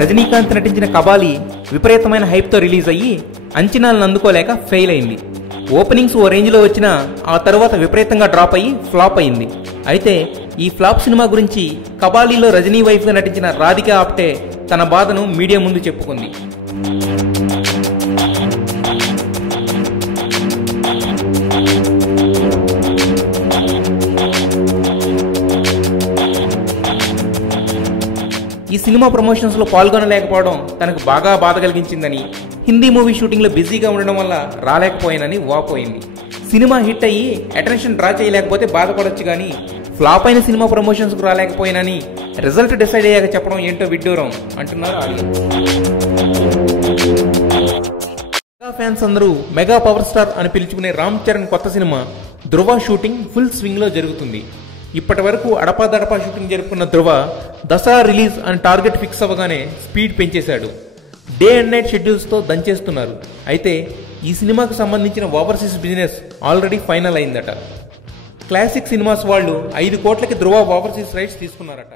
రజనీకాంత్ నటించిన కబాలి విపరీతమైన హైప్తో రిలీజ్ అయ్యి అంచనాలను అందుకోలేక ఫెయిల్ అయింది. ఓపెనింగ్స్ ఓ రేంజ్లో వచ్చినా ఆ తరువాత విపరీతంగా డ్రాప్ అయ్యి ఫ్లాప్ అయింది. అయితే ఈ ఫ్లాప్ సినిమా గురించి కబాలీలో రజనీ వైఫ్గా నటించిన రాధికా ఆప్టే తన బాధను మీడియా ముందు చెప్పుకుంది. ఈ సినిమా ప్రమోషన్స్లో పాల్గొనలేకపోవడం తనకు బాగా బాధ కలిగించిందని, హిందీ మూవీ షూటింగ్లో బిజీగా ఉండడం వల్ల రాలేకపోయానని వాపోయింది. సినిమా హిట్ అయ్యి అటెన్షన్ డ్రా చేయలేకపోతే బాధపడొచ్చు కానీ ఫ్లాప్ అయిన సినిమా ప్రమోషన్స్కు రాలేకపోయినని రిజల్ట్ డిసైడ్ అయ్యాక చెప్పడం ఏంటో విడ్డూరం అంటున్నారు ఆడియన్స్. మెగా ఫ్యాన్స్ అందరూ మెగా పవర్ స్టార్ అని పిలుచుకునే రామ్ చరణ్ కొత్త సినిమా ధృవ షూటింగ్ ఫుల్ స్వింగ్లో జరుగుతుంది. ఇప్పటి వరకు అడపాదడపా షూటింగ్ జరుపుకున్న ధృవ దసరా రిలీజ్ అని టార్గెట్ ఫిక్స్ అవ్వగానే స్పీడ్ పెంచేశాడు. డే అండ్ నైట్ షెడ్యూల్స్తో దంచేస్తున్నారు. అయితే ఈ సినిమాకు సంబంధించిన ఓవర్సీస్ బిజినెస్ ఆల్రెడీ ఫైనల్ అయిందట. క్లాసిక్ సినిమాస్ వాళ్ళు 5 కోట్లకి ధృవ ఓవర్సీస్ రైట్స్ తీసుకున్నారట.